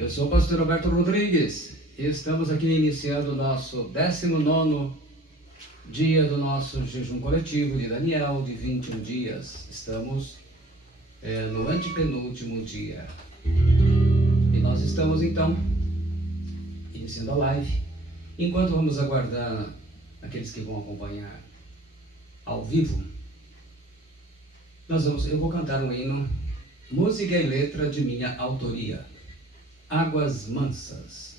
Eu sou o pastor Roberto Rodrigues e estamos aqui iniciando o nosso 19º dia do nosso jejum coletivo de Daniel, de 21 dias. Estamos no antepenúltimo dia. E nós estamos então iniciando a live. Enquanto vamos aguardar aqueles que vão acompanhar ao vivo, eu vou cantar um hino, música e letra de minha autoria, Águas Mansas.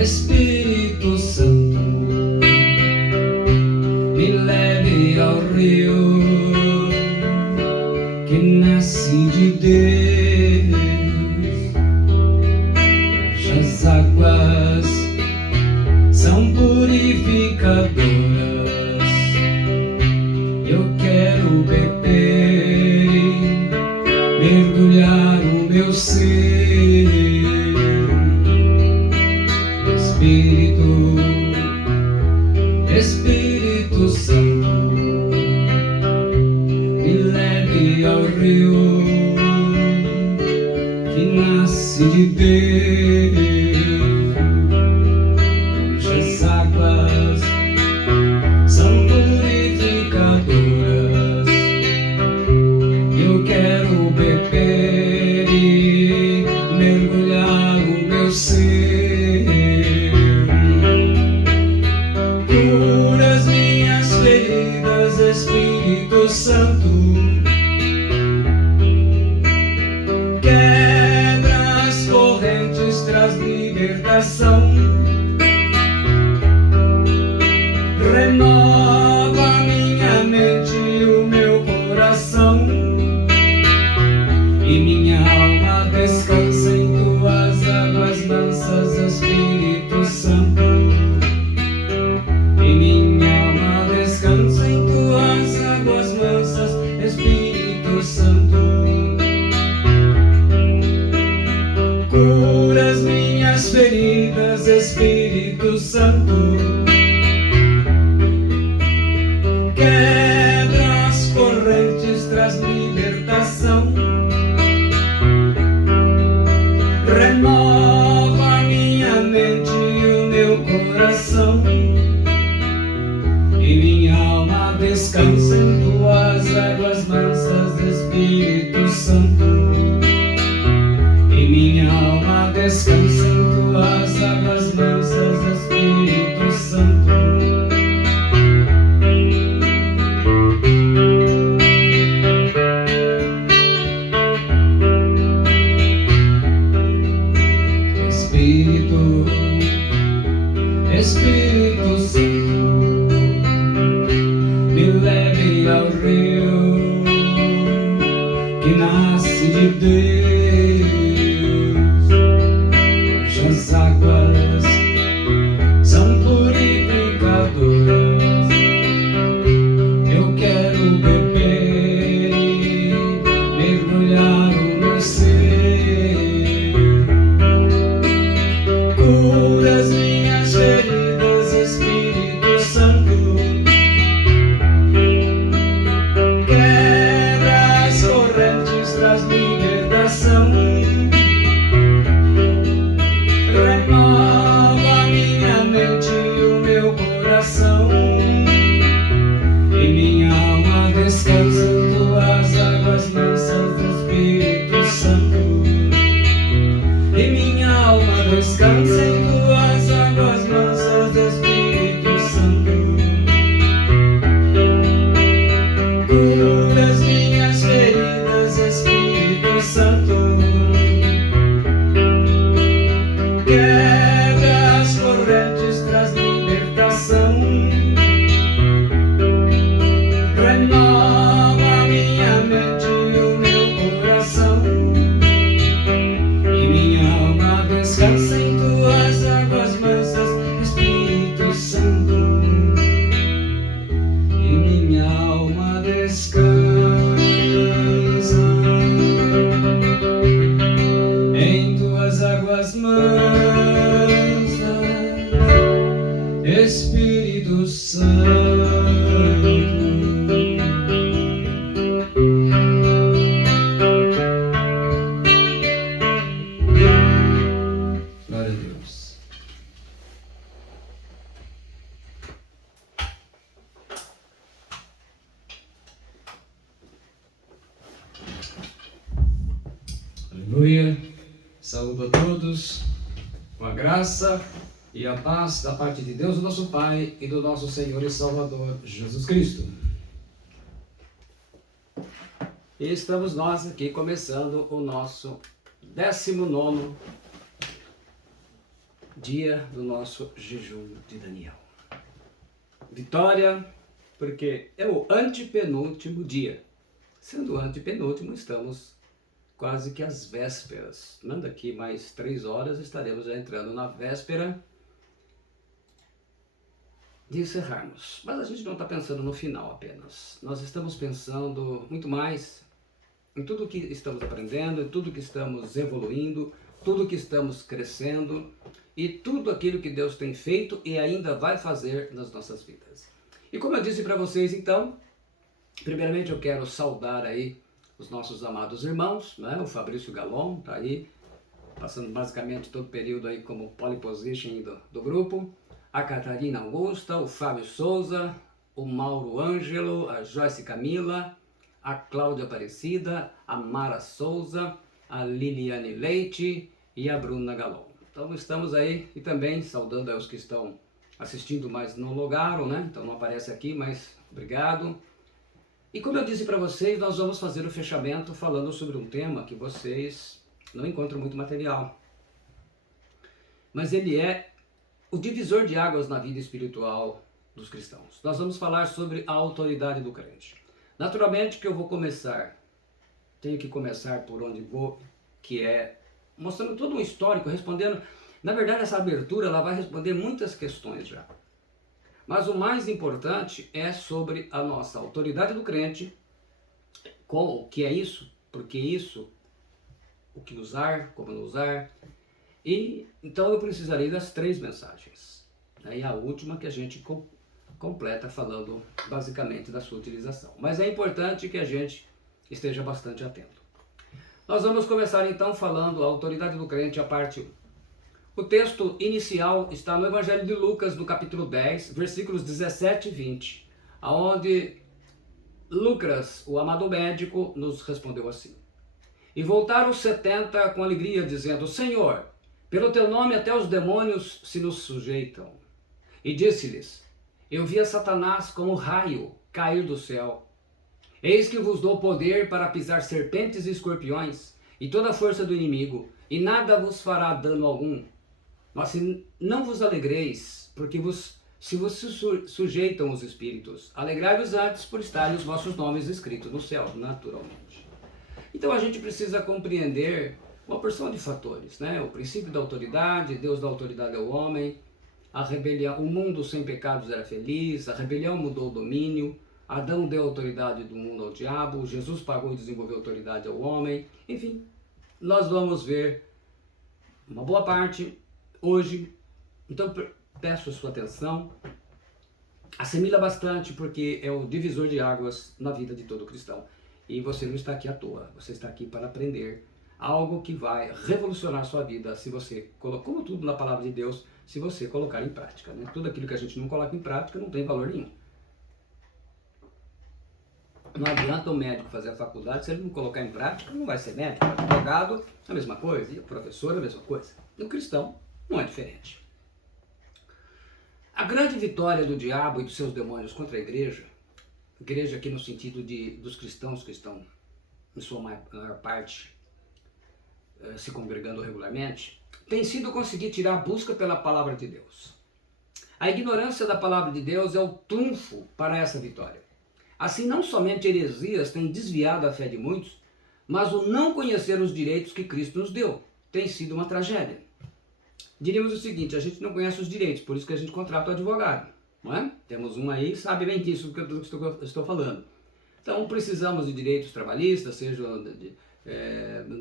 Espírito Santo, me leve ao rio que nasce de Deus, cujas águas são purificadoras. Eu quero beber e mergulhar o meu ser. Espírito Santo, me leve ao rio que nasce de Deus, cujas águas são purificadoras. Eu quero beber e mergulhar o meu ser. Espírito Santo, quebra as correntes, traz libertação, renova minha mente e o meu coração, e minha alma descansa em tuas águas mansas, Espírito Santo, e minha alma descansa em tuas águas mansas, Espírito Santo. Cura as minhas feridas, Espírito Santo. Quebra as correntes, traz libertação. Renova minha mente e o meu coração. E minha alma descansa em tuas águas mansas, Espírito Santo. E minha alma descansa em tuas águas mansas, Espírito Santo. Espírito Santo, me leve ao rio que nasce de Deus, cujas águas são purificadoras. Eu quero beber e mergulhar o meu ser. Cura as minhas feridas, Espírito Santo. Traz libertação, renova minha mente e o meu coração, e minha alma descansa em tuas águas mansas, Espírito Santo, e minha alma descansa em tuas águas mansas, Espírito Santo. Cura as minhas feridas, Espírito Santo. Quebra as correntes, traz libertação. Renova minha mente e o meu coração. E minha alma descansa em tuas águas tuas mãos, Espírito Santo. Glória a Deus. Aleluia. Saúdo a todos com a graça e a paz da parte de Deus, o nosso Pai, e do nosso Senhor e Salvador Jesus Cristo. E estamos nós aqui começando o nosso 19º dia do nosso jejum de Daniel. Vitória, porque é o antepenúltimo dia. Sendo o antepenúltimo, estamos quase que às vésperas. Daqui mais 3 horas estaremos já entrando na véspera de encerrarmos. Mas a gente não está pensando no final apenas. Nós estamos pensando muito mais em tudo que estamos aprendendo, em tudo que estamos evoluindo, tudo que estamos crescendo e tudo aquilo que Deus tem feito e ainda vai fazer nas nossas vidas. E como eu disse para vocês, então, primeiramente eu quero saudar aí os nossos amados irmãos, né? O Fabrício Galon está aí, passando basicamente todo o período aí como pole position do grupo, a Catarina Augusta, o Fábio Souza, o Mauro Ângelo, a Joyce Camila, a Cláudia Aparecida, a Mara Souza, a Liliane Leite e a Bruna Galon. Então estamos aí e também saudando aos que estão assistindo, mas não logaram, né? Então não aparece aqui, mas obrigado. E como eu disse para vocês, nós vamos fazer o fechamento falando sobre um tema que vocês não encontram muito material. Mas ele é o divisor de águas na vida espiritual dos cristãos. Nós vamos falar sobre a autoridade do crente. Naturalmente que eu vou começar, tenho que começar por onde vou, que é mostrando todo um histórico, respondendo. Na verdade, essa abertura ela vai responder muitas questões já. Mas o mais importante é sobre a nossa autoridade do crente, o que é isso, por que isso, o que usar, como não usar. E então eu precisarei das 3 mensagens. E a última que a gente completa falando basicamente da sua utilização. Mas é importante que a gente esteja bastante atento. Nós vamos começar então falando a autoridade do crente, a parte 1. O texto inicial está no Evangelho de Lucas, no capítulo 10, versículos 17 e 20, onde Lucas, o amado médico, nos respondeu assim: E voltaram os 70 com alegria, dizendo: Senhor, pelo teu nome até os demônios se nos sujeitam. E disse-lhes: Eu vi a Satanás como raio cair do céu. Eis que vos dou poder para pisar serpentes e escorpiões, e toda a força do inimigo, e nada vos fará dano algum. Mas se não vos alegreis, porque se vos sujeitam os espíritos, alegrai-vos antes por estarem os vossos nomes escritos no céu, naturalmente. Então a gente precisa compreender uma porção de fatores, né? O princípio da autoridade, Deus dá autoridade ao homem, a rebelião, o mundo sem pecados era feliz, a rebelião mudou o domínio, Adão deu autoridade do mundo ao diabo, Jesus pagou e desenvolveu autoridade ao homem, enfim, nós vamos ver uma boa parte hoje. Então peço a sua atenção, assimila bastante, porque é o divisor de águas na vida de todo cristão. E você não está aqui à toa, você está aqui para aprender algo que vai revolucionar a sua vida, se você, como tudo na palavra de Deus, se você colocar em prática, né? Tudo aquilo que a gente não coloca em prática não tem valor nenhum. Não adianta o médico fazer a faculdade, se ele não colocar em prática, não vai ser médico. O advogado, a mesma coisa, e o professor, a mesma coisa. E o cristão não é diferente. A grande vitória do diabo e dos seus demônios contra a igreja aqui no sentido dos cristãos que estão, em sua maior parte, se congregando regularmente, tem sido conseguir tirar a busca pela palavra de Deus. A ignorância da palavra de Deus é o trunfo para essa vitória. Assim, não somente heresias têm desviado a fé de muitos, mas o não conhecer os direitos que Cristo nos deu tem sido uma tragédia. Diríamos o seguinte: a gente não conhece os direitos, por isso que a gente contrata o advogado, não é? Temos um aí, sabe bem disso que eu estou falando. Então precisamos de direitos trabalhistas, sejam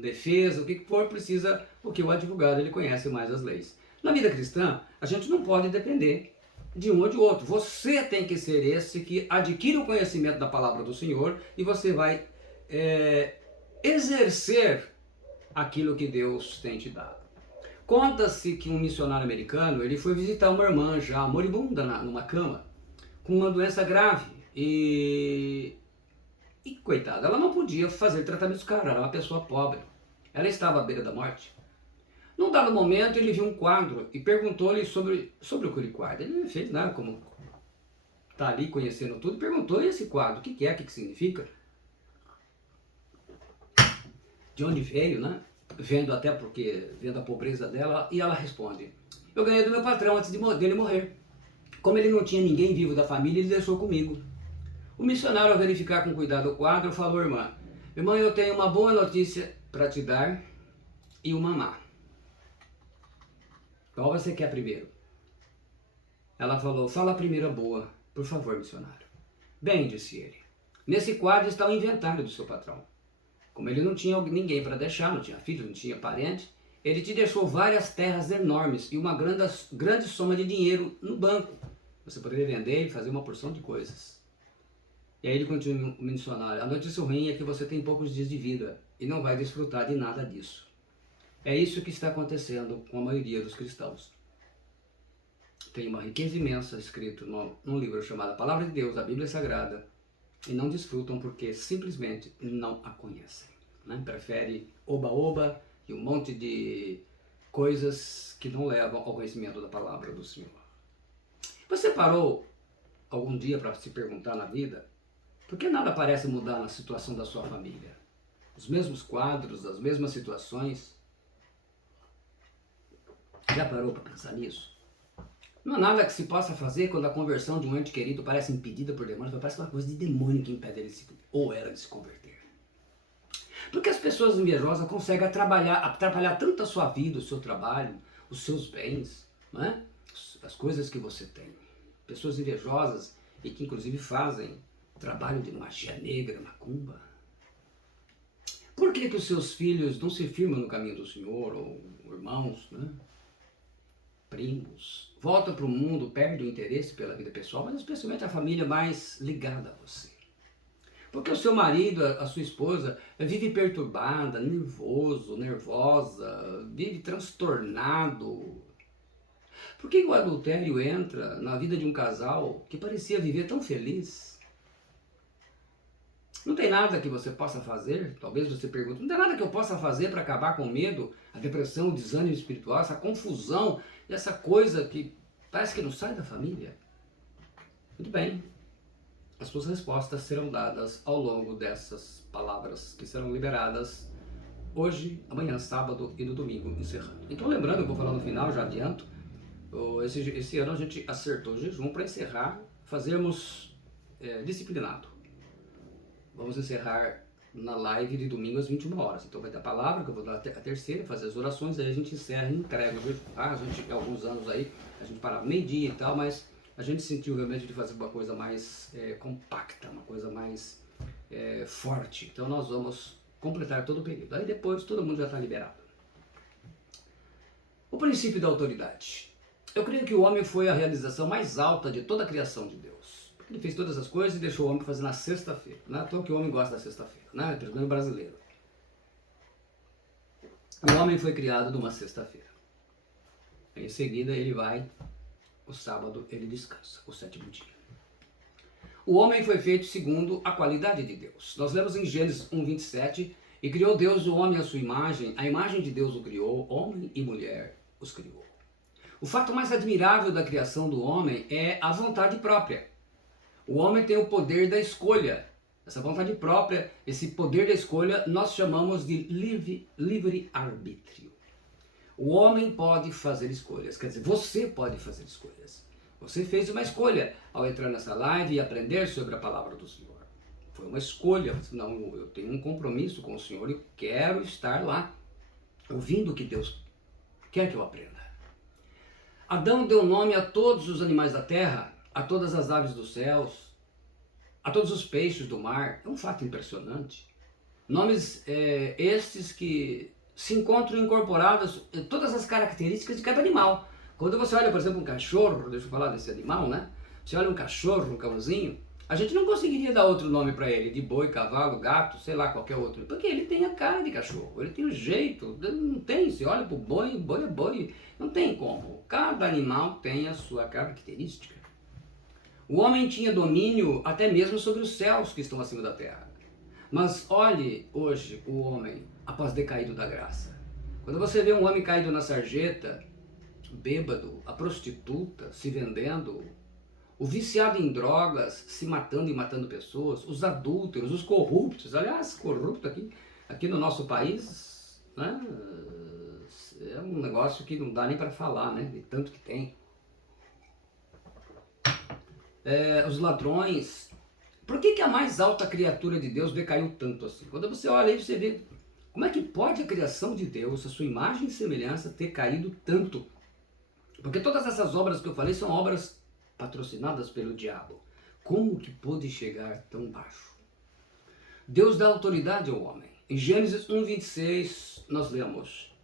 defesa, o que for, precisa, porque o advogado ele conhece mais as leis. Na vida cristã, a gente não pode depender de um ou de outro. Você tem que ser esse que adquire o conhecimento da palavra do Senhor e você vai exercer aquilo que Deus tem te dado. Conta-se que um missionário americano, ele foi visitar uma irmã já moribunda numa cama, com uma doença grave, e coitada, ela não podia fazer tratamentos caros, era uma pessoa pobre, ela estava à beira da morte. Num dado momento ele viu um quadro e perguntou-lhe sobre aquele quadro. Ele não fez nada, como está ali conhecendo tudo, perguntou: e esse quadro, o que é, o que significa? De onde veio, né? Vendo a pobreza dela, e ela responde: eu ganhei do meu patrão antes dele morrer. Como ele não tinha ninguém vivo da família, ele deixou comigo. O missionário, ao verificar com cuidado o quadro, falou: irmã, eu tenho uma boa notícia para te dar e uma má. Qual você quer primeiro? Ela falou: fala a primeira boa, por favor, missionário. Bem, disse ele, nesse quadro está o inventário do seu patrão. Como ele não tinha ninguém para deixar, não tinha filho, não tinha parente, ele te deixou várias terras enormes e uma grande soma de dinheiro no banco. Você poderia vender e fazer uma porção de coisas. E aí ele continua, o missionário: a notícia ruim é que você tem poucos dias de vida e não vai desfrutar de nada disso. É isso que está acontecendo com a maioria dos cristãos. Tem uma riqueza imensa escrito num livro chamado A Palavra de Deus, a Bíblia Sagrada, e não desfrutam porque simplesmente não a conhecem. Né? Prefere oba-oba e um monte de coisas que não levam ao conhecimento da palavra do Senhor. Você parou algum dia para se perguntar na vida por que nada parece mudar na situação da sua família? Os mesmos quadros, as mesmas situações. Já parou para pensar nisso? Não há nada que se possa fazer quando a conversão de um ente querido parece impedida por demônios, parece uma coisa de demônio que impede ele ou ela de se converter. Porque as pessoas invejosas conseguem atrapalhar tanto a sua vida, o seu trabalho, os seus bens, não é? As coisas que você tem. Pessoas invejosas e que inclusive fazem trabalho de magia negra, macumba. Por que os seus filhos não se firmam no caminho do Senhor, ou irmãos, né? Primos? Volta para o mundo, perde o interesse pela vida pessoal, mas especialmente a família mais ligada a você. Porque o seu marido, a sua esposa, vive perturbada, nervosa, vive transtornado. Por que o adultério entra na vida de um casal que parecia viver tão feliz? Não tem nada que você possa fazer? Talvez você pergunte: não tem nada que eu possa fazer para acabar com o medo, a depressão, o desânimo espiritual, essa confusão, essa coisa que parece que não sai da família? Muito bem. As suas respostas serão dadas ao longo dessas palavras que serão liberadas hoje, amanhã, sábado e no domingo, encerrando. Então, lembrando, eu vou falar no final, já adianto, esse ano a gente acertou o jejum para encerrar, fazermos disciplinado. Vamos encerrar na live de domingo às 21 horas. Então vai ter a palavra, que eu vou dar a terceira, fazer as orações, aí a gente encerra e entrega o jejum. A gente, alguns anos aí, a gente parava meio-dia e tal, mas a gente sentiu realmente de fazer uma coisa mais compacta, uma coisa mais forte. Então nós vamos completar todo o período. Aí depois todo mundo já está liberado. O princípio da autoridade. Eu creio que o homem foi a realização mais alta de toda a criação de Deus. Ele fez todas as coisas e deixou o homem fazer na sexta-feira. Não é à toa que o homem gosta da sexta-feira, né? Pelo menos brasileiro. O homem foi criado numa sexta-feira. Em seguida ele vai, o sábado ele descansa, o sétimo dia. O homem foi feito segundo a qualidade de Deus. Nós lemos em Gênesis 1:27, e criou Deus o homem à sua imagem, a imagem de Deus o criou, homem e mulher os criou. O fato mais admirável da criação do homem é a vontade própria. O homem tem o poder da escolha. Essa vontade própria, esse poder da escolha, nós chamamos de livre-arbítrio. O homem pode fazer escolhas, quer dizer, você pode fazer escolhas. Você fez uma escolha ao entrar nessa live e aprender sobre a palavra do Senhor. Foi uma escolha. Não, eu tenho um compromisso com o Senhor e eu quero estar lá, ouvindo o que Deus quer que eu aprenda. Adão deu nome a todos os animais da terra, a todas as aves dos céus, a todos os peixes do mar. É um fato impressionante. Nomes estes que se encontram incorporados em todas as características de cada animal. Quando você olha, por exemplo, um cachorro, deixa eu falar desse animal, né? Você olha um cachorro, um cãozinho, a gente não conseguiria dar outro nome para ele, de boi, cavalo, gato, sei lá, qualquer outro. Porque ele tem a cara de cachorro, ele tem o jeito, não tem, você olha pro boi, boi é boi, não tem como. Cada animal tem a sua característica. O homem tinha domínio até mesmo sobre os céus que estão acima da terra. Mas olhe hoje o homem após decaído da graça. Quando você vê um homem caído na sarjeta, bêbado, a prostituta se vendendo, o viciado em drogas se matando e matando pessoas, os adúlteros, os corruptos, aliás, corrupto aqui no nosso país, né, é um negócio que não dá nem para falar, né, de tanto que tem. Os ladrões. Por que a mais alta criatura de Deus decaiu tanto assim? Quando você olha aí, você vê como é que pode a criação de Deus, a sua imagem e semelhança, ter caído tanto? Porque todas essas obras que eu falei são obras patrocinadas pelo diabo. Como que pôde chegar tão baixo? Deus dá autoridade ao homem. Em Gênesis 1:26 nós lemos: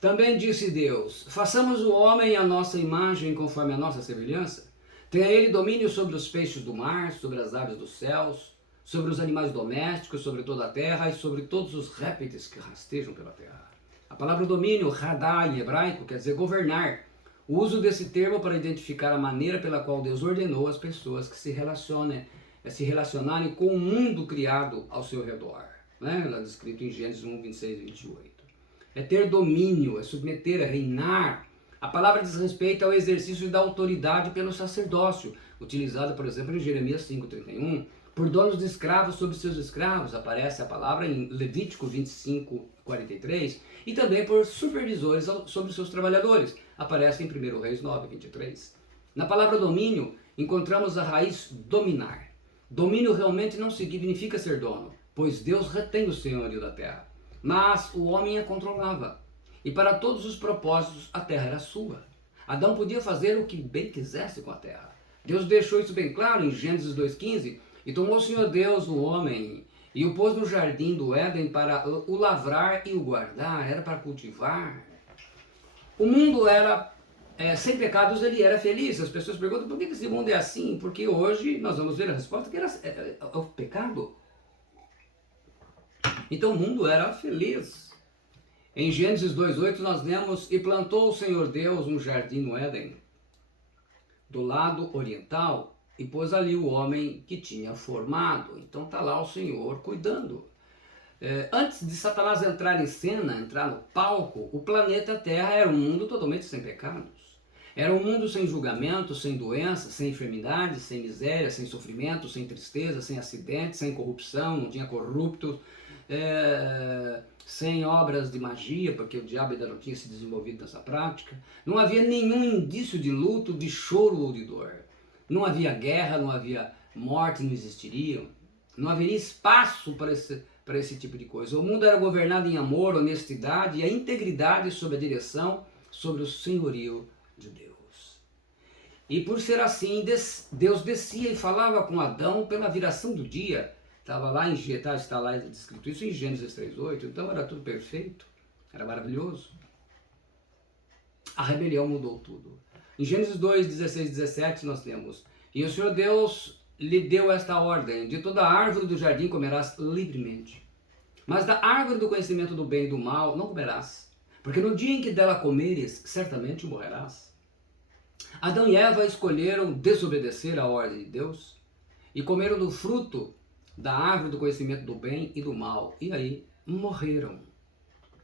também disse Deus, façamos o homem à nossa imagem conforme a nossa semelhança. Tenha ele domínio sobre os peixes do mar, sobre as aves dos céus, sobre os animais domésticos, sobre toda a terra e sobre todos os répteis que rastejam pela terra. A palavra domínio, radá em hebraico, quer dizer governar. O uso desse termo para identificar a maneira pela qual Deus ordenou as pessoas que se relacionarem com o mundo criado ao seu redor. Né? Lá descrito em Gênesis 1:26 e 28. É ter domínio, é submeter, é reinar. A palavra diz respeito ao exercício da autoridade pelo sacerdócio, utilizada, por exemplo, em Jeremias 5:31, por donos de escravos sobre seus escravos, aparece a palavra em Levítico 25:43, e também por supervisores sobre seus trabalhadores, aparece em 1 Reis 9:23. Na palavra domínio, encontramos a raiz dominar. Domínio realmente não significa ser dono, pois Deus retém o senhorio da terra, mas o homem a controlava. E para todos os propósitos, a terra era sua. Adão podia fazer o que bem quisesse com a terra. Deus deixou isso bem claro em Gênesis 2:15. E tomou o Senhor Deus o homem e o pôs no jardim do Éden para o lavrar e o guardar. Era para cultivar. O mundo era, sem pecados, ele era feliz. As pessoas perguntam, por que esse mundo é assim? Porque hoje nós vamos ver a resposta, que era o pecado. Então o mundo era feliz. Em Gênesis 2:8 nós lemos: e plantou o Senhor Deus um jardim no Éden, do lado oriental, e pôs ali o homem que tinha formado. Então está lá o Senhor cuidando. Antes de Satanás entrar em cena, entrar no palco, o planeta Terra era um mundo totalmente sem pecados. Era um mundo sem julgamento, sem doença, sem enfermidade, sem miséria, sem sofrimento, sem tristeza, sem acidentes, sem corrupção, não tinha corrupto, sem obras de magia, porque o diabo ainda não tinha se desenvolvido nessa prática. Não havia nenhum indício de luto, de choro ou de dor. Não havia guerra, não havia morte, não existiriam. Não haveria espaço para esse tipo de coisa. O mundo era governado em amor, honestidade e a integridade sob a direção, sobre o senhorio de Deus. E por ser assim, Deus descia e falava com Adão pela viração do dia. Está lá descrito isso em Gênesis 3:8, então era tudo perfeito, era maravilhoso. A rebelião mudou tudo. Em Gênesis 2:16 e 17 nós temos: e o Senhor Deus lhe deu esta ordem: de toda árvore do jardim comerás livremente, mas da árvore do conhecimento do bem e do mal não comerás, porque no dia em que dela comeres, certamente morrerás. Adão e Eva escolheram desobedecer à ordem de Deus e comeram do fruto da árvore do conhecimento do bem e do mal. E aí morreram.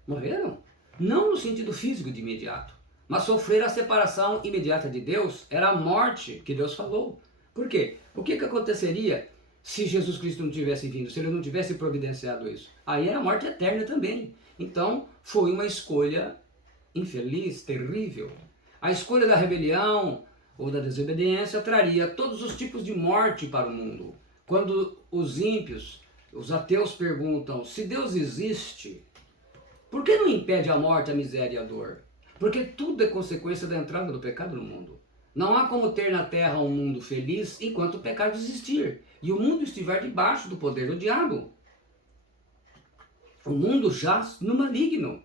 Morreram? Não no sentido físico de imediato, mas sofreram a separação imediata de Deus. Era a morte que Deus falou. Por quê? O que aconteceria se Jesus Cristo não tivesse vindo, se ele não tivesse providenciado isso? Aí era a morte eterna também. Então foi uma escolha infeliz, terrível. A escolha da rebelião ou da desobediência traria todos os tipos de morte para o mundo. Quando os ímpios, os ateus perguntam: se Deus existe, por que não impede a morte, a miséria e a dor? Porque tudo é consequência da entrada do pecado no mundo. Não há como ter na terra um mundo feliz enquanto o pecado existir e o mundo estiver debaixo do poder do diabo. O mundo jaz no maligno.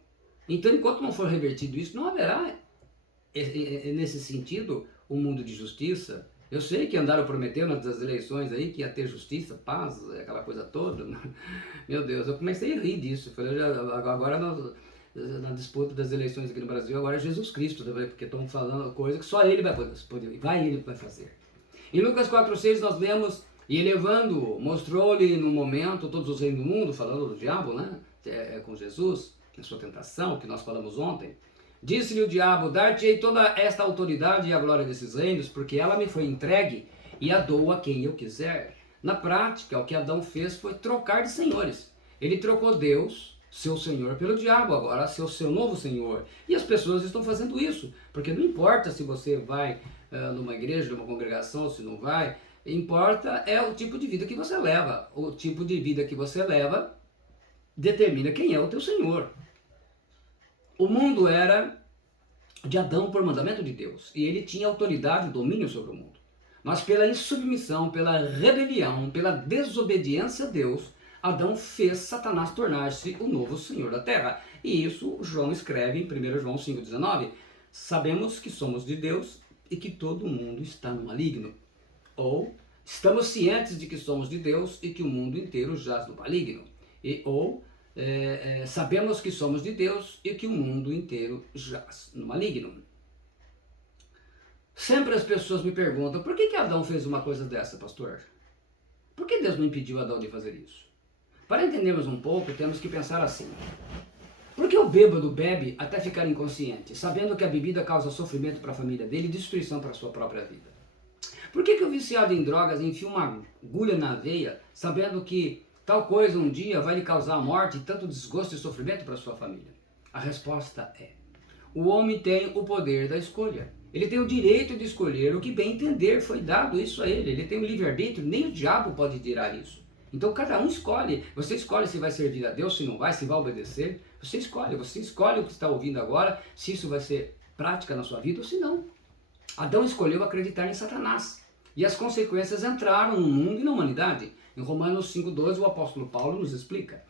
Então, enquanto não for revertido isso, não haverá, nesse sentido, um mundo de justiça. Eu sei que andaram prometendo nas eleições aí que ia ter justiça, paz, aquela coisa toda. Meu Deus, eu comecei a rir disso. Falei, agora na disputa das eleições aqui no Brasil, agora é Jesus Cristo, porque estão falando coisa que só Ele vai poder, Ele vai fazer. Em Lucas 4,6 nós lemos, e elevando, mostrou-lhe no momento todos os reinos do mundo, falando do diabo, né? Com Jesus, na sua tentação, que nós falamos ontem. Disse-lhe o diabo, dar-te-ei toda esta autoridade e a glória desses reinos, porque ela me foi entregue e a dou a quem eu quiser. Na prática, o que Adão fez foi trocar de senhores. Ele trocou Deus, seu senhor, pelo diabo, agora seu novo senhor. E as pessoas estão fazendo isso, porque não importa se você vai numa igreja, numa congregação, ou se não vai, importa é o tipo de vida que você leva. O tipo de vida que você leva determina quem é o teu senhor. O mundo era de Adão por mandamento de Deus, e ele tinha autoridade e domínio sobre o mundo. Mas pela insubmissão, pela rebelião, pela desobediência a Deus, Adão fez Satanás tornar-se o novo senhor da terra. E isso João escreve em 1 João 5,19. Sabemos que somos de Deus e que todo mundo está no maligno. Ou estamos cientes de que somos de Deus e que o mundo inteiro jaz no maligno. Sabemos que somos de Deus e que o mundo inteiro jaz no maligno. Sempre as pessoas me perguntam, por que Adão fez uma coisa dessa, pastor? Por que Deus não impediu Adão de fazer isso? Para entendermos um pouco, temos que pensar assim. Por que o bêbado bebe até ficar inconsciente, sabendo que a bebida causa sofrimento para a família dele e destruição para a sua própria vida? Por que o viciado em drogas enfia uma agulha na veia, sabendo que tal coisa um dia vai lhe causar a morte e tanto desgosto e sofrimento para sua família? A resposta é: o homem tem o poder da escolha. Ele tem o direito de escolher o que bem entender, foi dado isso a ele. Ele tem o livre-arbítrio, nem o diabo pode tirar isso. Então cada um escolhe. Você escolhe se vai servir a Deus, se não vai, se vai obedecer. Você escolhe o que está ouvindo agora, se isso vai ser prática na sua vida ou se não. Adão escolheu acreditar em Satanás. E as consequências entraram no mundo e na humanidade. Em Romanos 5,12 o apóstolo Paulo nos explica.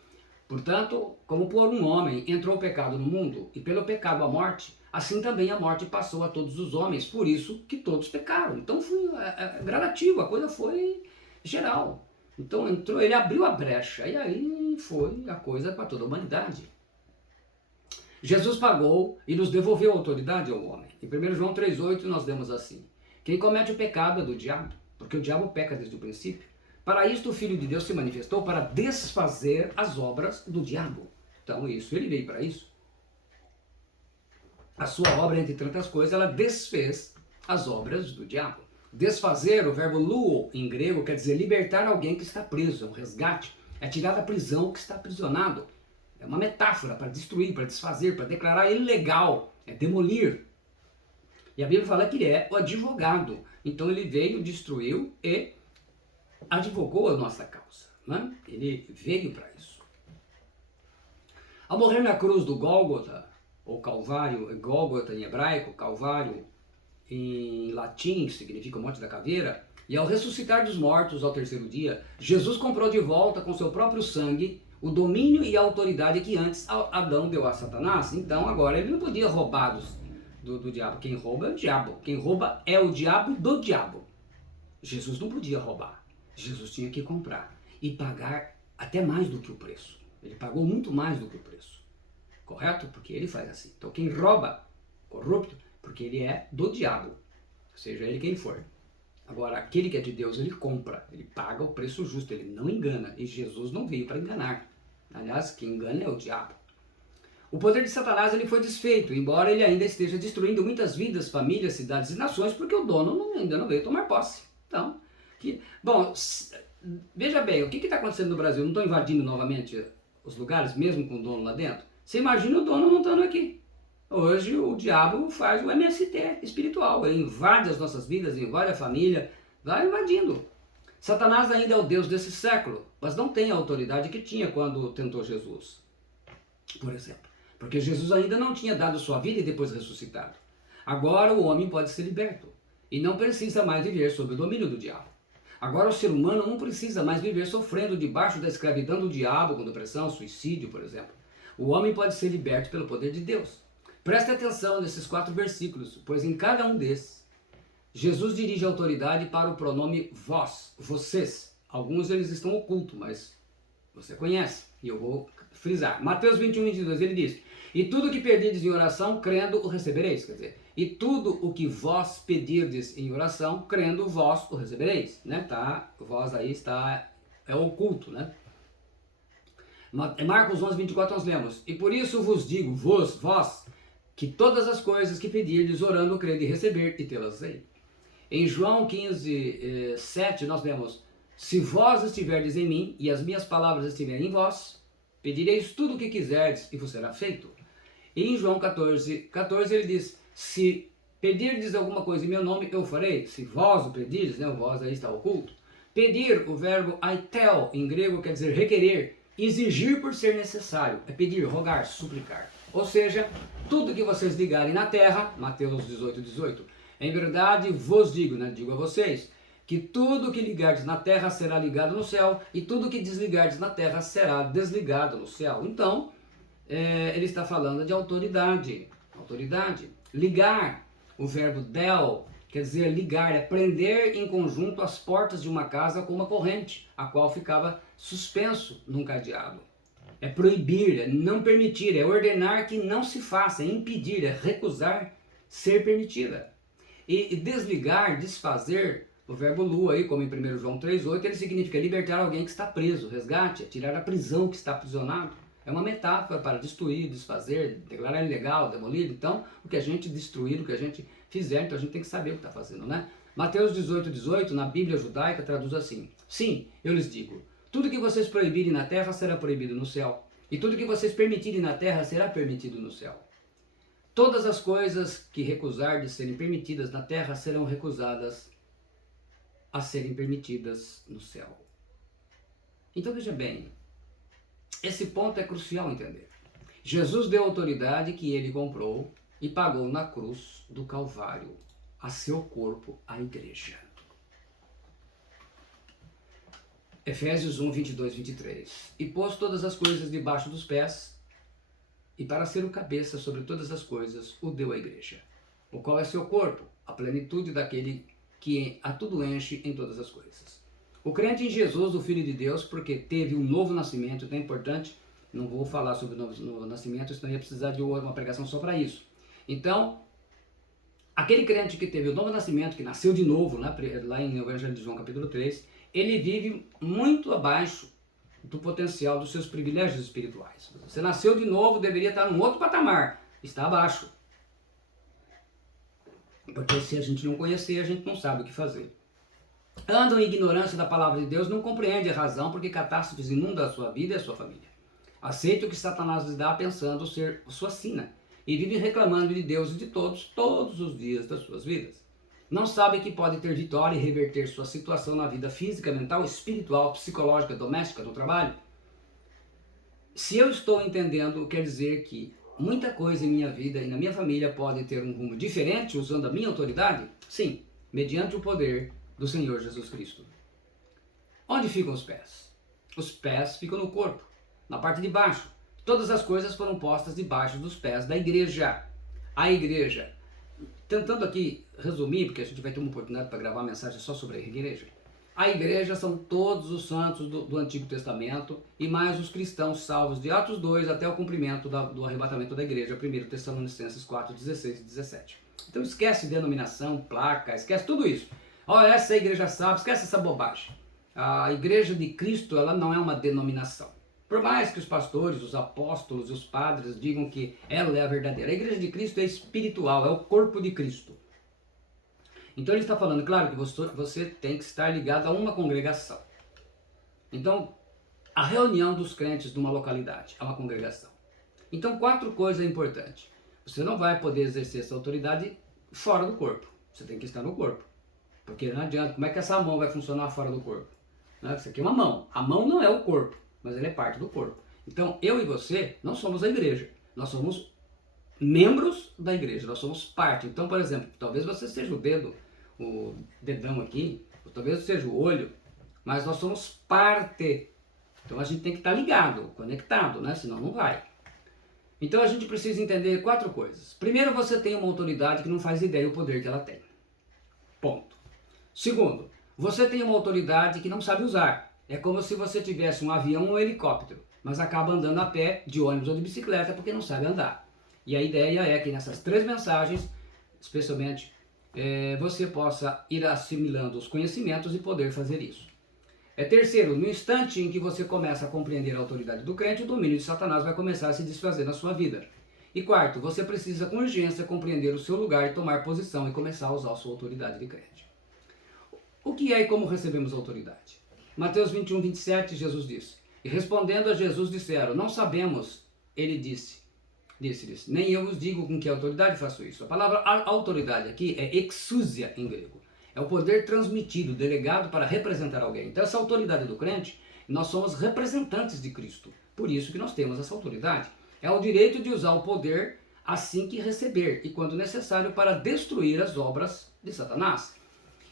Portanto, como por um homem entrou o pecado no mundo, e pelo pecado a morte, assim também a morte passou a todos os homens, por isso que todos pecaram. Então foi gradativo, a coisa foi geral. Então entrou, ele abriu a brecha, e aí foi a coisa para toda a humanidade. Jesus pagou e nos devolveu a autoridade ao homem. Em 1 João 3,8 nós lemos assim: quem comete o pecado é do diabo, porque o diabo peca desde o princípio. Para isto o Filho de Deus se manifestou, para desfazer as obras do diabo. Então ele veio para isso. A sua obra, entre tantas coisas, ela desfez as obras do diabo. Desfazer, o verbo luo em grego, quer dizer libertar alguém que está preso, é um resgate. É tirar da prisão que está aprisionado. É uma metáfora para destruir, para desfazer, para declarar ilegal, é demolir. E a Bíblia fala que ele é o advogado. Então ele veio, destruiu e advogou a nossa causa, né? Ele veio para isso. Ao morrer na cruz do Gólgota, ou Calvário, Gólgota em hebraico, Calvário em latim, que significa o Monte da Caveira, e ao ressuscitar dos mortos ao terceiro dia, Jesus comprou de volta com seu próprio sangue o domínio e a autoridade que antes Adão deu a Satanás. Então agora ele não podia roubar do diabo. Quem rouba é o diabo. Quem rouba é o diabo do diabo. Jesus não podia roubar. Jesus tinha que comprar e pagar até mais do que o preço. Ele pagou muito mais do que o preço. Correto? Porque ele faz assim. Então quem rouba, corrupto, porque ele é do diabo. Seja ele quem for. Agora, aquele que é de Deus, ele compra. Ele paga o preço justo. Ele não engana. E Jesus não veio para enganar. Aliás, quem engana é o diabo. O poder de Satanás ele foi desfeito, embora ele ainda esteja destruindo muitas vidas, famílias, cidades e nações, porque o dono ainda não veio tomar posse. Então, veja bem, o que está acontecendo no Brasil? Não estão invadindo novamente os lugares, mesmo com o dono lá dentro? Você imagina o dono não estando aqui. Hoje o diabo faz o MST espiritual, ele invade as nossas vidas, invade a família, vai invadindo. Satanás ainda é o Deus desse século, mas não tem a autoridade que tinha quando tentou Jesus, por exemplo. Porque Jesus ainda não tinha dado sua vida e depois ressuscitado. Agora o homem pode ser liberto e não precisa mais viver sob o domínio do diabo. Agora o ser humano não precisa mais viver sofrendo debaixo da escravidão do diabo, com depressão, suicídio, por exemplo. O homem pode ser liberto pelo poder de Deus. Preste atenção nesses 4 versículos, pois em cada um desses, Jesus dirige a autoridade para o pronome vós, vocês. Alguns eles estão ocultos, mas você conhece, e eu vou frisar. Mateus 21, 22, ele diz: e tudo que pedirdes em oração, crendo, o recebereis. Quer dizer, e tudo o que vós pedirdes em oração, crendo, vós o recebereis. Né? Tá, vós aí está, é oculto, né? Marcos 11, 24 nós lemos: e por isso vos digo, vós, que todas as coisas que pedirdes orando, crede e receber, e tê-las aí. Em João 15, 7 nós lemos: se vós estiverdes em mim, e as minhas palavras estiverem em vós, pedireis tudo o que quiserdes, e vos será feito. E em João 14, 14 ele diz: se pedirdes alguma coisa em meu nome, eu farei. Se vós o pedirdes, né, o vós aí está oculto. Pedir, o verbo aitel, em grego quer dizer requerer, exigir por ser necessário, é pedir, rogar, suplicar. Ou seja, tudo que vocês ligarem na terra, Mateus 18, 18, em verdade vos digo, né, digo a vocês, que tudo que ligardes na terra será ligado no céu, e tudo que desligardes na terra será desligado no céu. Então, ele está falando de autoridade. Autoridade. Ligar, o verbo del, quer dizer ligar, é prender em conjunto as portas de uma casa com uma corrente, a qual ficava suspenso num cadeado. É proibir, é não permitir, é ordenar que não se faça, é impedir, é recusar ser permitida. E desligar, desfazer, o verbo lu aí, como em 1 João 3,8, ele significa libertar alguém que está preso, resgate, é tirar a prisão que está aprisionado. É uma metáfora para destruir, desfazer, declarar ilegal, demolir. Então, o que a gente destruir, o que a gente fizer, então a gente tem que saber o que está fazendo, né? Mateus 18, 18, na Bíblia judaica, traduz assim: sim, eu lhes digo, tudo que vocês proibirem na terra será proibido no céu, e tudo que vocês permitirem na terra será permitido no céu. Todas as coisas que recusar de serem permitidas na terra serão recusadas a serem permitidas no céu. Então veja bem, esse ponto é crucial entender. Jesus deu autoridade que ele comprou e pagou na cruz do Calvário a seu corpo, a igreja. Efésios 1, 22, 23. E pôs todas as coisas debaixo dos pés, e para ser o cabeça sobre todas as coisas, o deu à igreja, o qual é seu corpo, a plenitude daquele que a tudo enche em todas as coisas. O crente em Jesus, o Filho de Deus, porque teve um novo nascimento, então é importante, não vou falar sobre o novo nascimento, senão ia precisar de uma pregação só para isso. Então, aquele crente que teve o novo nascimento, que nasceu de novo, lá em Evangelho de João capítulo 3, ele vive muito abaixo do potencial dos seus privilégios espirituais. Você nasceu de novo, deveria estar num outro patamar, está abaixo. Porque se a gente não conhecer, a gente não sabe o que fazer. Andam em ignorância da palavra de Deus, não compreende a razão, porque catástrofes inundam a sua vida e a sua família. Aceita o que Satanás lhes dá pensando ser sua sina, e vivem reclamando de Deus e de todos os dias das suas vidas. Não sabem que pode ter vitória e reverter sua situação na vida física, mental, espiritual, psicológica, doméstica, no trabalho. Se eu estou entendendo, quer dizer que muita coisa em minha vida e na minha família pode ter um rumo diferente usando a minha autoridade? Sim, mediante o poder do Senhor Jesus Cristo. Onde ficam os pés? Os pés ficam no corpo, na parte de baixo. Todas as coisas foram postas debaixo dos pés da igreja. A igreja. Tentando aqui resumir, porque a gente vai ter uma oportunidade para gravar uma mensagem só sobre a igreja. A igreja são todos os santos do Antigo Testamento e mais os cristãos salvos de Atos 2 até o cumprimento do arrebatamento da igreja, 1 Tessalonicenses 4, 16 e 17. Então esquece denominação, placa, esquece tudo isso. Olha, essa é a igreja salva, esquece essa bobagem. A igreja de Cristo, ela não é uma denominação. Por mais que os pastores, os apóstolos e os padres digam que ela é a verdadeira, a igreja de Cristo é espiritual, é o corpo de Cristo. Então ele está falando, claro, que você tem que estar ligado a uma congregação. Então, a reunião dos crentes de uma localidade é uma congregação. Então, 4 coisas importantes. Você não vai poder exercer essa autoridade fora do corpo. Você tem que estar no corpo. Porque não adianta, como é que essa mão vai funcionar fora do corpo? Isso aqui é uma mão. A mão não é o corpo, mas ela é parte do corpo. Então, eu e você não somos a igreja. Nós somos membros da igreja, nós somos parte. Então, por exemplo, talvez você seja o dedão aqui, talvez seja o olho, mas nós somos parte. Então a gente tem que estar ligado, conectado, né? Senão não vai. Então a gente precisa entender 4 coisas. Primeiro, você tem uma autoridade que não faz ideia do poder que ela tem. Ponto. Segundo, você tem uma autoridade que não sabe usar. É como se você tivesse um avião ou um helicóptero, mas acaba andando a pé, de ônibus ou de bicicleta porque não sabe andar. E a ideia é que nessas 3 mensagens, especialmente, você possa ir assimilando os conhecimentos e poder fazer isso. Terceiro, no instante em que você começa a compreender a autoridade do crente, o domínio de Satanás vai começar a se desfazer na sua vida. E quarto, você precisa com urgência compreender o seu lugar e tomar posição e começar a usar a sua autoridade de crente. O que é e como recebemos autoridade? Mateus 21, 27, Jesus disse: E respondendo a Jesus disseram, não sabemos. Ele disse, nem eu vos digo com que autoridade faço isso. A palavra autoridade aqui é exousia em grego. É o poder transmitido, delegado para representar alguém. Então essa autoridade do crente, nós somos representantes de Cristo. Por isso que nós temos essa autoridade. É o direito de usar o poder assim que receber e quando necessário para destruir as obras de Satanás.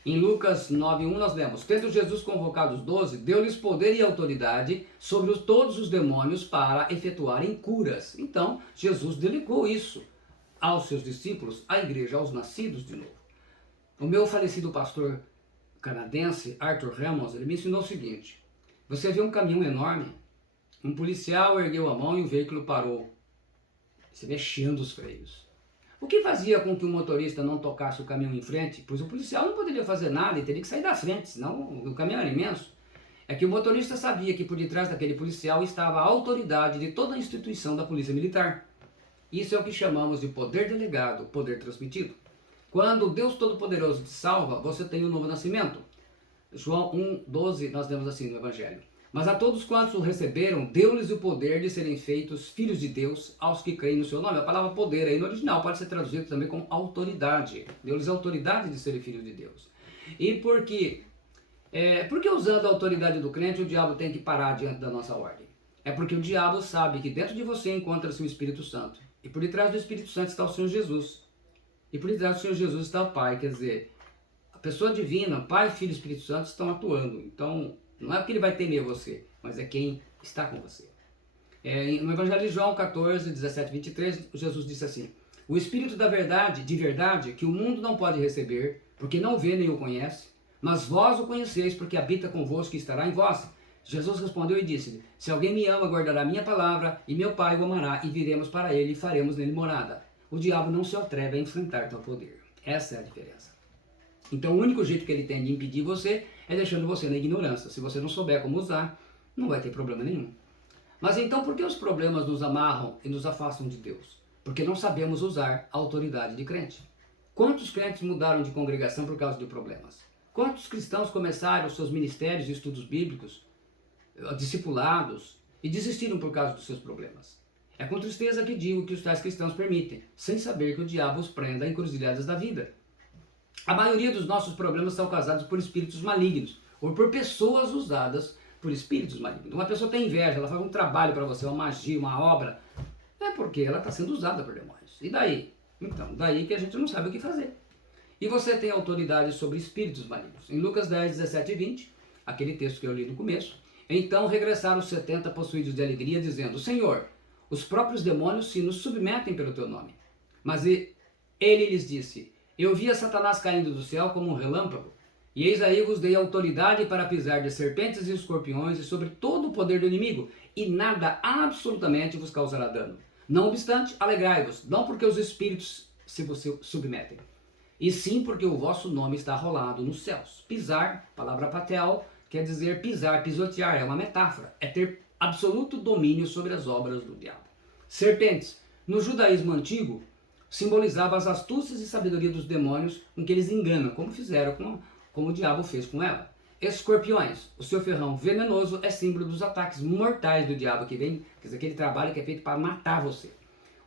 Em Lucas 9:1 nós lemos, tendo Jesus convocado os 12, deu-lhes poder e autoridade sobre todos os demônios para efetuarem curas. Então Jesus delegou isso aos seus discípulos, à igreja, aos nascidos de novo. O meu falecido pastor canadense, Arthur Ramos, ele me ensinou o seguinte: você vê um caminhão enorme, um policial ergueu a mão e o veículo parou. Você mexendo os freios. O que fazia com que o motorista não tocasse o caminhão em frente? Pois o policial não poderia fazer nada e teria que sair da frente, senão o caminhão era imenso. É que o motorista sabia que por detrás daquele policial estava a autoridade de toda a instituição da polícia militar. Isso é o que chamamos de poder delegado, poder transmitido. Quando Deus Todo-Poderoso te salva, você tem um novo nascimento. João 1,12, nós lemos assim no Evangelho. Mas a todos quantos o receberam, deu-lhes o poder de serem feitos filhos de Deus, aos que creem no seu nome. A palavra poder aí no original pode ser traduzida também como autoridade. Deu-lhes a autoridade de serem filhos de Deus. E por quê? Porque usando a autoridade do crente, o diabo tem que parar diante da nossa ordem. É porque o diabo sabe que dentro de você encontra-se o Espírito Santo. E por detrás do Espírito Santo está o Senhor Jesus. E por detrás do Senhor Jesus está o Pai, quer dizer, a pessoa divina, Pai, Filho e Espírito Santo estão atuando. Então, não é porque ele vai temer você, mas é quem está com você. No Evangelho de João 14, 17 e 23, Jesus disse assim: o Espírito da verdade, de verdade, que o mundo não pode receber, porque não vê nem o conhece, mas vós o conheceis, porque habita convosco e estará em vós. Jesus respondeu e disse-lhe: se alguém me ama, guardará a minha palavra, e meu Pai o amará, e viremos para ele e faremos nele morada. O diabo não se atreve a enfrentar tal poder. Essa é a diferença. Então o único jeito que ele tem de impedir você é deixando você na ignorância. Se você não souber como usar, não vai ter problema nenhum. Mas então por que os problemas nos amarram e nos afastam de Deus? Porque não sabemos usar a autoridade de crente. Quantos crentes mudaram de congregação por causa de problemas? Quantos cristãos começaram seus ministérios e estudos bíblicos, discipulados, e desistiram por causa dos seus problemas? É com tristeza que digo que os tais cristãos permitem, sem saber que o diabo os prenda a encruzilhadas da vida. A maioria dos nossos problemas são causados por espíritos malignos, ou por pessoas usadas por espíritos malignos. Uma pessoa tem inveja, ela faz um trabalho para você, uma magia, uma obra, é porque ela está sendo usada por demônios. E daí? Então, daí que a gente não sabe o que fazer. E você tem autoridade sobre espíritos malignos. Em Lucas 10, 17 e 20, aquele texto que eu li no começo, então regressaram os 70 possuídos de alegria, dizendo: Senhor, os próprios demônios se nos submetem pelo teu nome. Mas ele lhes disse: eu via Satanás caindo do céu como um relâmpago, e eis aí vos dei autoridade para pisar de serpentes e escorpiões e sobre todo o poder do inimigo, e nada absolutamente vos causará dano. Não obstante, alegrai-vos, não porque os espíritos se vos submetem, e sim porque o vosso nome está rolado nos céus. Pisar, palavra patel, quer dizer pisar, pisotear, é uma metáfora, é ter absoluto domínio sobre as obras do diabo. Serpentes, no judaísmo antigo, simbolizavam as astúcias e sabedoria dos demônios com que eles enganam, como fizeram como o diabo fez com ela. Escorpiões, o seu ferrão venenoso é símbolo dos ataques mortais do diabo que vem, quer dizer, aquele trabalho que é feito para matar você.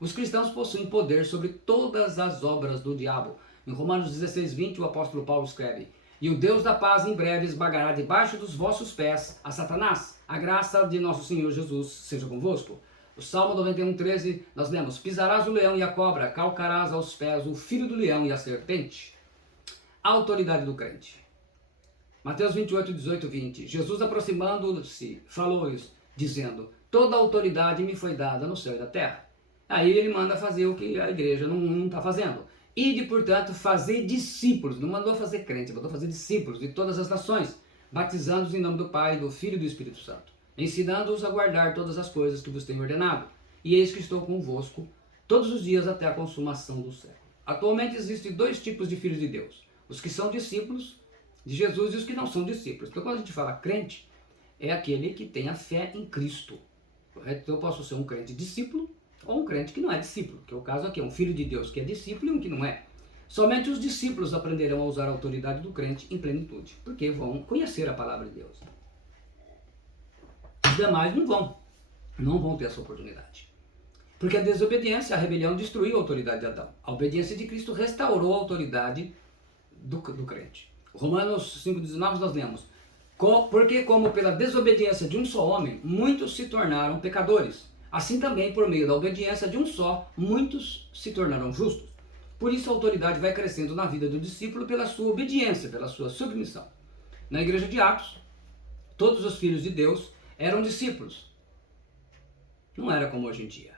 Os cristãos possuem poder sobre todas as obras do diabo. Em Romanos 16, 20, o apóstolo Paulo escreve: e o Deus da paz em breve esmagará debaixo dos vossos pés a Satanás. A graça de nosso Senhor Jesus seja convosco. O Salmo 91, 13, nós lemos: pisarás o leão e a cobra, calcarás aos pés o filho do leão e a serpente. A autoridade do crente. Mateus 28, 18, 20. Jesus, aproximando-se, falou-lhes, dizendo: toda a autoridade me foi dada no céu e na terra. Aí ele manda fazer o que a igreja não está fazendo. Ide, portanto, fazer discípulos. Não mandou fazer crente, mandou fazer discípulos de todas as nações, batizando-os em nome do Pai, do Filho e do Espírito Santo, ensinando-os a guardar todas as coisas que vos tenho ordenado. E eis que estou convosco todos os dias até a consumação do século. Atualmente existem dois tipos de filhos de Deus: os que são discípulos de Jesus e os que não são discípulos. Então, quando a gente fala crente, é aquele que tem a fé em Cristo. Correto? Então, eu posso ser um crente discípulo ou um crente que não é discípulo, que é o caso aqui, é um filho de Deus que é discípulo e um que não é. Somente os discípulos aprenderão a usar a autoridade do crente em plenitude, porque vão conhecer a palavra de Deus. Os demais não vão ter essa oportunidade. Porque a desobediência, a rebelião destruiu a autoridade de Adão. A obediência de Cristo restaurou a autoridade do crente. Romanos 5,19 nós lemos: porque como pela desobediência de um só homem, muitos se tornaram pecadores, assim também por meio da obediência de um só, muitos se tornarão justos. Por isso a autoridade vai crescendo na vida do discípulo pela sua obediência, pela sua submissão. Na igreja de Atos, todos os filhos de Deus eram discípulos. Não era como hoje em dia.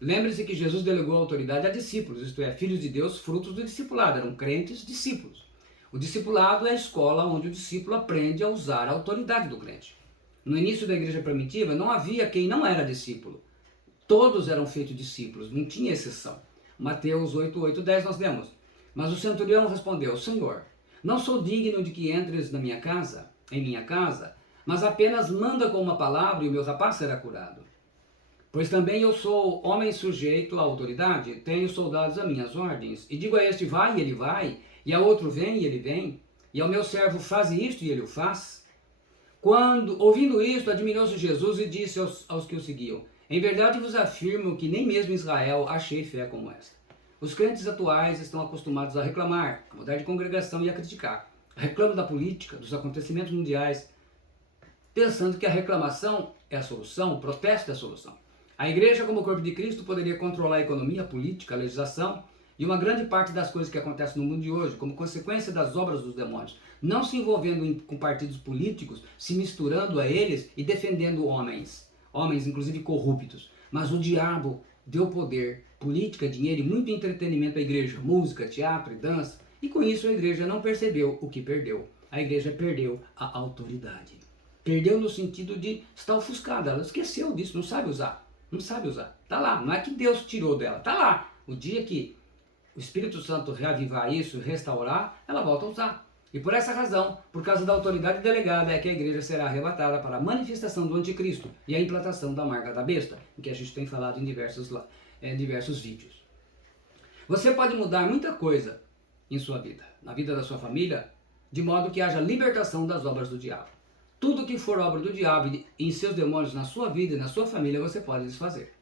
Lembre-se que Jesus delegou a autoridade a discípulos, isto é, filhos de Deus, frutos do discipulado, eram crentes discípulos. O discipulado é a escola onde o discípulo aprende a usar a autoridade do crente. No início da igreja primitiva não havia quem não era discípulo. Todos eram feitos discípulos, não tinha exceção. Mateus 8, 8, 10 nós lemos: mas o centurião respondeu: Senhor, não sou digno de que entres em minha casa, mas apenas manda com uma palavra e o meu rapaz será curado. Pois também eu sou homem sujeito à autoridade, tenho soldados a minhas ordens, e digo a este: vai, e ele vai, e a outro: vem, e ele vem, e ao meu servo: faze isto, e ele o faz. Ouvindo isto, admirou-se Jesus e disse aos que o seguiam: em verdade vos afirmo que nem mesmo em Israel achei fé como esta. Os crentes atuais estão acostumados a reclamar, a mudar de congregação e a criticar. Reclamam da política, dos acontecimentos mundiais, pensando que a reclamação é a solução, o protesto é a solução. A igreja, como corpo de Cristo, poderia controlar a economia, a política, a legislação e uma grande parte das coisas que acontecem no mundo de hoje, como consequência das obras dos demônios, não se envolvendo com partidos políticos, se misturando a eles e defendendo homens inclusive corruptos. Mas o diabo deu poder, política, dinheiro e muito entretenimento à igreja, música, teatro e dança, e com isso a igreja não percebeu o que perdeu. A igreja perdeu a autoridade. Perdeu no sentido de estar ofuscada, ela esqueceu disso, não sabe usar. Está lá, não é que Deus tirou dela, está lá. O dia que o Espírito Santo reavivar isso, restaurar, ela volta a usar. E por essa razão, por causa da autoridade delegada, é que a igreja será arrebatada para a manifestação do anticristo e a implantação da marca da besta, em que a gente tem falado em diversos vídeos. Você pode mudar muita coisa em sua vida, na vida da sua família, de modo que haja libertação das obras do diabo. Tudo que for obra do diabo e em seus demônios na sua vida e na sua família, você pode desfazer.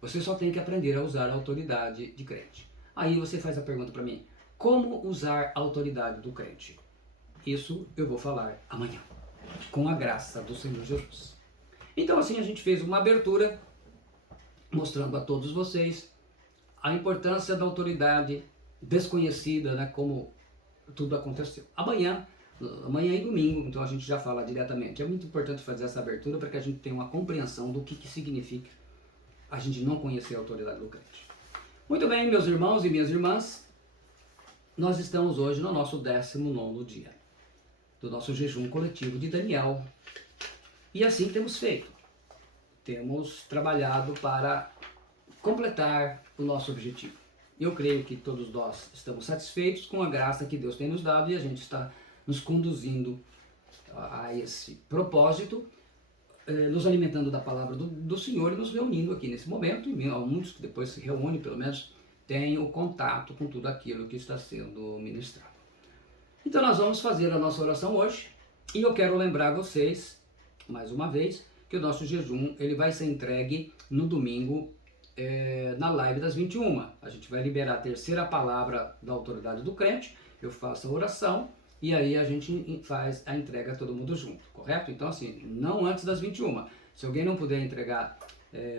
Você só tem que aprender a usar a autoridade de crente. Aí você faz a pergunta para mim: como usar a autoridade do crente? Isso eu vou falar amanhã, com a graça do Senhor Jesus. Então assim a gente fez uma abertura, mostrando a todos vocês a importância da autoridade desconhecida, né, como tudo aconteceu. Amanhã e domingo, então a gente já fala diretamente. É muito importante fazer essa abertura para que a gente tenha uma compreensão do que significa a gente não conhecer a autoridade do crente. Muito bem, meus irmãos e minhas irmãs, nós estamos hoje no nosso 19º dia do nosso jejum coletivo de Daniel. E assim temos feito. Temos trabalhado para completar o nosso objetivo. Eu creio que todos nós estamos satisfeitos com a graça que Deus tem nos dado e a gente está nos conduzindo a esse propósito, nos alimentando da palavra do Senhor e nos reunindo aqui nesse momento. E muitos que depois se reúnem, pelo menos, têm o contato com tudo aquilo que está sendo ministrado. Então nós vamos fazer a nossa oração hoje e eu quero lembrar vocês, mais uma vez, que o nosso jejum ele vai ser entregue no domingo na live das 21. A gente vai liberar a terceira palavra da autoridade do crente, eu faço a oração e aí a gente faz a entrega todo mundo junto, correto? Então assim, não antes das 21. Se alguém não puder entregar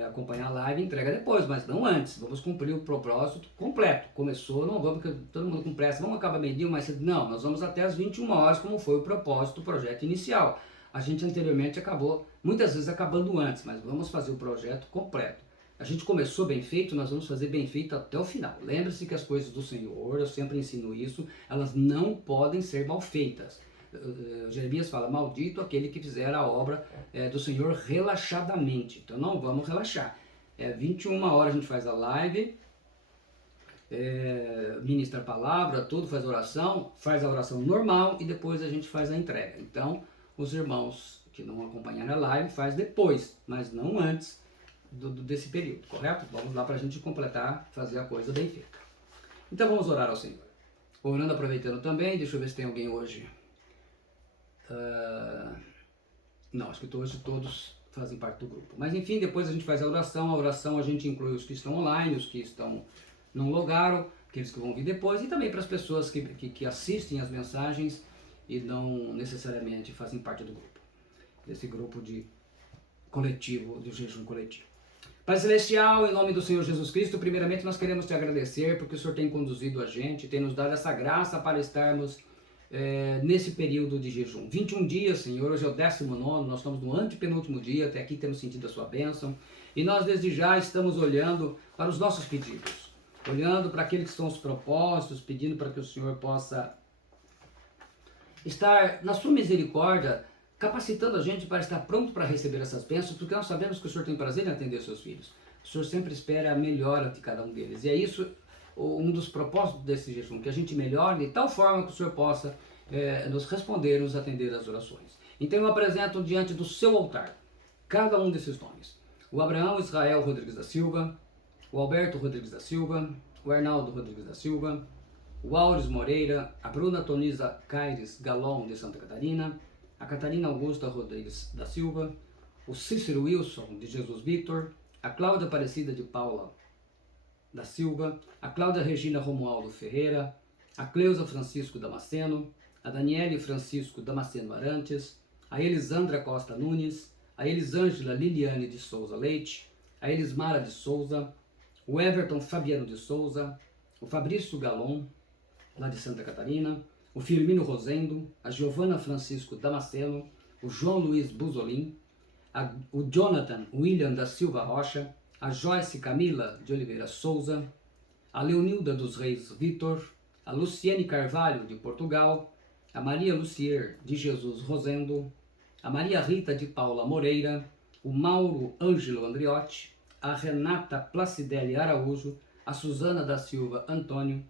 acompanhar a live e entrega depois, mas não antes. Vamos cumprir o propósito completo. Começou, não vamos, porque todo mundo com pressa, vamos acabar meio-dia, mas não, nós vamos até as 21 horas, como foi o propósito do projeto inicial. A gente anteriormente acabou, muitas vezes acabando antes, mas vamos fazer o projeto completo. A gente começou bem feito, nós vamos fazer bem feito até o final. Lembre-se que as coisas do Senhor, eu sempre ensino isso, elas não podem ser mal feitas. Jeremias fala, maldito aquele que fizer a obra do Senhor relaxadamente. Então não vamos relaxar. 21 horas a gente faz a live, ministra a palavra, tudo, faz a oração normal e depois a gente faz a entrega. Então os irmãos que não acompanharam a live faz depois, mas não antes desse período, correto? Vamos lá para a gente completar, fazer a coisa bem feita. Então vamos orar ao Senhor. Orando, aproveitando também, deixa eu ver se tem alguém hoje. Não, acho que hoje todos fazem parte do grupo. Mas enfim, depois a gente faz a oração a gente inclui os que estão online, os que não logaram, aqueles que vão vir depois, e também para as pessoas que assistem as mensagens e não necessariamente fazem parte do grupo, desse grupo de coletivo, do jejum coletivo. Pai Celestial, em nome do Senhor Jesus Cristo, primeiramente nós queremos te agradecer porque o Senhor tem conduzido a gente, tem nos dado essa graça para estarmos nesse período de jejum. 21 dias, Senhor, hoje é o 19º, nós estamos no antepenúltimo dia, até aqui temos sentido a sua bênção, e nós desde já estamos olhando para os nossos pedidos, olhando para aqueles que são os propósitos, pedindo para que o Senhor possa estar na sua misericórdia, capacitando a gente para estar pronto para receber essas bênçãos, porque nós sabemos que o Senhor tem prazer em atender seus filhos. O Senhor sempre espera a melhora de cada um deles. E é isso um dos propósitos desse jejum, que a gente melhore de tal forma que o Senhor possa nos responder, nos atender às orações. Então eu apresento diante do seu altar cada um desses nomes. O Abraão Israel Rodrigues da Silva, o Alberto Rodrigues da Silva, o Arnaldo Rodrigues da Silva, o Aures Moreira, a Bruna Tonisa Caires Galon de Santa Catarina, a Catarina Augusta Rodrigues da Silva, o Cícero Wilson de Jesus Victor, a Cláudia Aparecida de Paula da Silva, a Cláudia Regina Romualdo Ferreira, a Cleusa Francisco Damasceno, a Daniele Francisco Damasceno Arantes, a Elisandra Costa Nunes, a Elisângela Liliane de Souza Leite, a Elismara de Souza, o Everton Fabiano de Souza, o Fabrício Galon, lá de Santa Catarina, o Firmino Rosendo, a Giovana Francisco Damasceno, o João Luiz Buzolin, o Jonathan William da Silva Rocha, a Joyce Camila de Oliveira Souza, a Leonilda dos Reis Vitor, a Luciene Carvalho de Portugal, a Maria Lucier de Jesus Rosendo, a Maria Rita de Paula Moreira, o Mauro Ângelo Andriotti, a Renata Placidelli Araújo, a Suzana da Silva Antônio,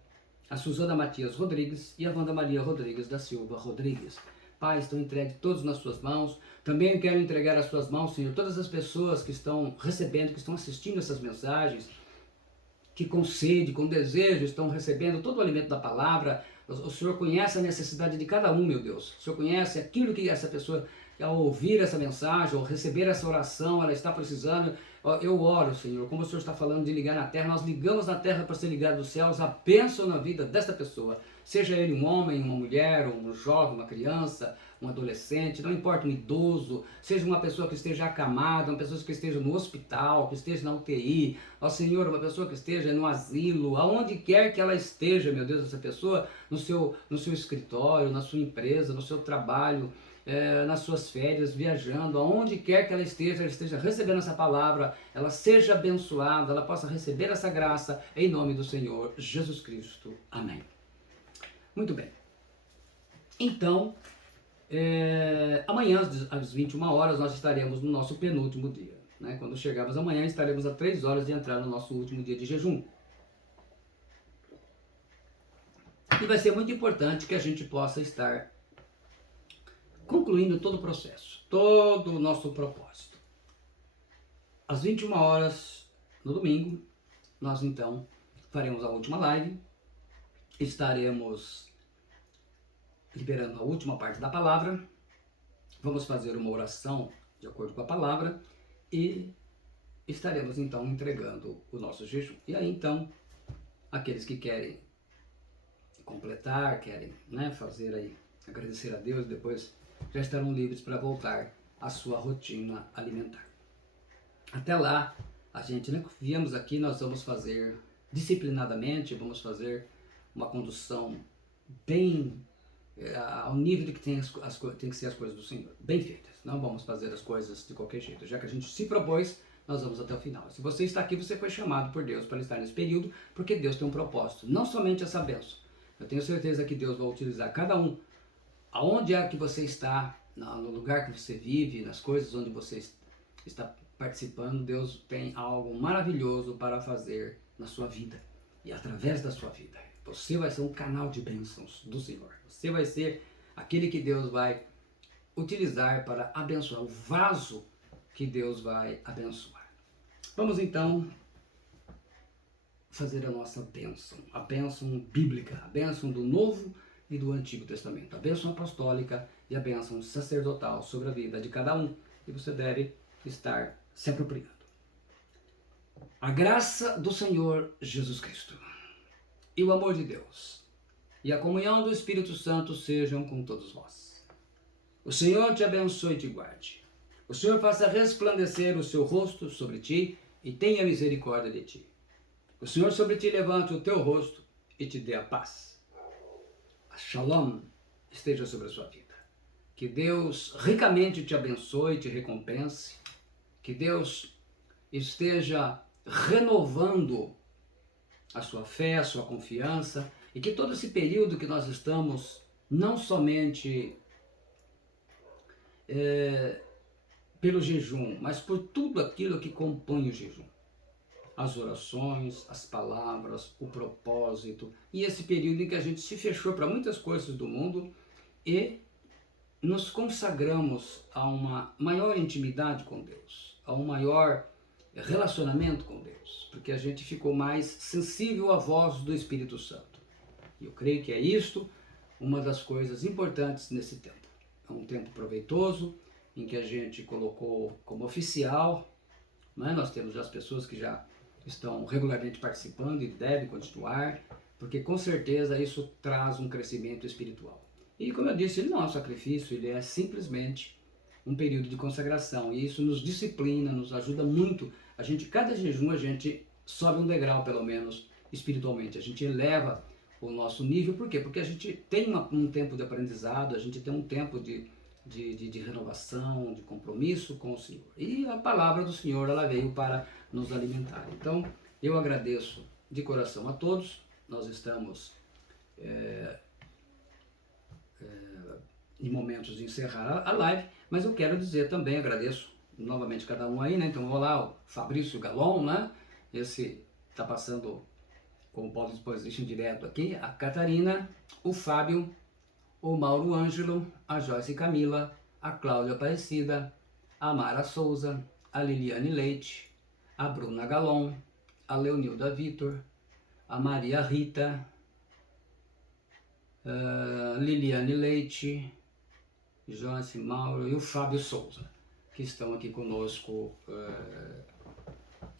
a Suzana Matias Rodrigues e a Wanda Maria Rodrigues da Silva Rodrigues. Pai, estão entregues todos nas suas mãos. Também quero entregar às suas mãos, Senhor, todas as pessoas que estão recebendo, que estão assistindo essas mensagens, que com sede, com desejo estão recebendo todo o alimento da palavra. O Senhor conhece a necessidade de cada um, meu Deus. O Senhor conhece aquilo que essa pessoa, ao ouvir essa mensagem, ao receber essa oração, ela está precisando. Eu oro, Senhor, como o Senhor está falando de ligar na terra, nós ligamos na terra para ser ligado dos céus, a bênção na vida desta pessoa. Seja ele um homem, uma mulher, um jovem, uma criança, um adolescente, não importa, um idoso, seja uma pessoa que esteja acamada, uma pessoa que esteja no hospital, que esteja na UTI, ó Senhor, uma pessoa que esteja no asilo, aonde quer que ela esteja, meu Deus, essa pessoa, no seu escritório, na sua empresa, no seu trabalho, nas suas férias, viajando, aonde quer que ela esteja recebendo essa palavra, ela seja abençoada, ela possa receber essa graça, em nome do Senhor Jesus Cristo. Amém. Muito bem. Então, amanhã às 21 horas nós estaremos no nosso penúltimo dia. Né? Quando chegarmos amanhã, estaremos a 3 horas de entrar no nosso último dia de jejum. E vai ser muito importante que a gente possa estar concluindo todo o processo, todo o nosso propósito. Às 21 horas no domingo, nós então faremos a última live, estaremos liberando a última parte da palavra, vamos fazer uma oração de acordo com a palavra e estaremos então entregando o nosso jejum. E aí então, aqueles que querem completar, querem fazer aí, agradecer a Deus, depois já estarão livres para voltar à sua rotina alimentar. Até lá, a gente, né, viemos aqui, nós vamos fazer disciplinadamente, vamos fazer uma condução bem ao nível de que tem que ser as coisas do Senhor, bem feitas. Não vamos fazer as coisas de qualquer jeito. Já que a gente se propôs, nós vamos até o final. Se você está aqui, você foi chamado por Deus para estar nesse período, porque Deus tem um propósito, não somente essa bênção. Eu tenho certeza que Deus vai utilizar cada um, aonde é que você está, no lugar que você vive, nas coisas onde você está participando. Deus tem algo maravilhoso para fazer na sua vida e através da sua vida. Você vai ser um canal de bênçãos do Senhor. Você vai ser aquele que Deus vai utilizar para abençoar, o vaso que Deus vai abençoar. Vamos então fazer a nossa bênção, a bênção bíblica, a bênção do Novo e do Antigo Testamento, a bênção apostólica e a bênção sacerdotal sobre a vida de cada um. E você deve estar se apropriando. A graça do Senhor Jesus Cristo e o amor de Deus e a comunhão do Espírito Santo sejam com todos vós. O Senhor te abençoe e te guarde. O Senhor faça resplandecer o seu rosto sobre ti e tenha misericórdia de ti. O Senhor sobre ti levante o teu rosto e te dê a paz. A Shalom esteja sobre a sua vida. Que Deus ricamente te abençoe e te recompense. Que Deus esteja renovando a sua fé, a sua confiança, e que todo esse período que nós estamos, não somente pelo jejum, mas por tudo aquilo que compõe o jejum, as orações, as palavras, o propósito, e esse período em que a gente se fechou para muitas coisas do mundo e nos consagramos a uma maior intimidade com Deus, a um maior relacionamento com Deus, porque a gente ficou mais sensível à voz do Espírito Santo. E eu creio que é isto uma das coisas importantes nesse tempo. É um tempo proveitoso, em que a gente colocou como oficial, né? Nós temos já as pessoas que já estão regularmente participando e devem continuar, porque com certeza isso traz um crescimento espiritual. E como eu disse, ele não é um sacrifício, ele é simplesmente um período de consagração, e isso nos disciplina, nos ajuda muito. A gente, cada jejum, a gente sobe um degrau, pelo menos, espiritualmente. A gente eleva o nosso nível. Por quê? Porque a gente tem um tempo de aprendizado, a gente tem um tempo de renovação, de compromisso com o Senhor. E a palavra do Senhor, ela veio para nos alimentar. Então, eu agradeço de coração a todos. Nós estamos em momentos de encerrar a live, mas eu quero dizer também, agradeço novamente cada um aí, né? Então, olá, o Fabrício Galon, né? Esse está passando com o Pole Exposition direto aqui, a Catarina, o Fábio, o Mauro Ângelo, a Joyce Camila, a Cláudia Aparecida, a Mara Souza, a Liliane Leite, a Bruna Galon, a Leonilda Vitor, a Maria Rita, Liliane Leite, Joyce, Mauro e o Fábio Souza, que estão aqui conosco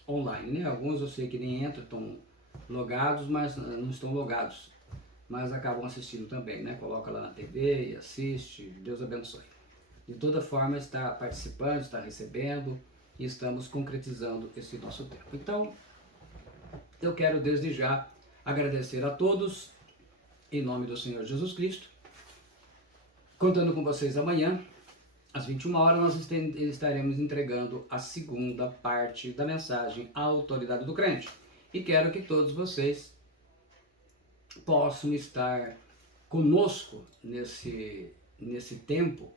online, né? Alguns eu sei que nem entram, estão logados, mas não estão logados, mas acabam assistindo também, né? Coloca lá na TV e assiste, Deus abençoe. De toda forma, está participando, está recebendo e estamos concretizando esse nosso tempo. Então, eu quero desde já agradecer a todos, em nome do Senhor Jesus Cristo, contando com vocês amanhã, às 21 horas, nós estaremos entregando a segunda parte da mensagem A Autoridade do Crente. E quero que todos vocês possam estar conosco nesse tempo,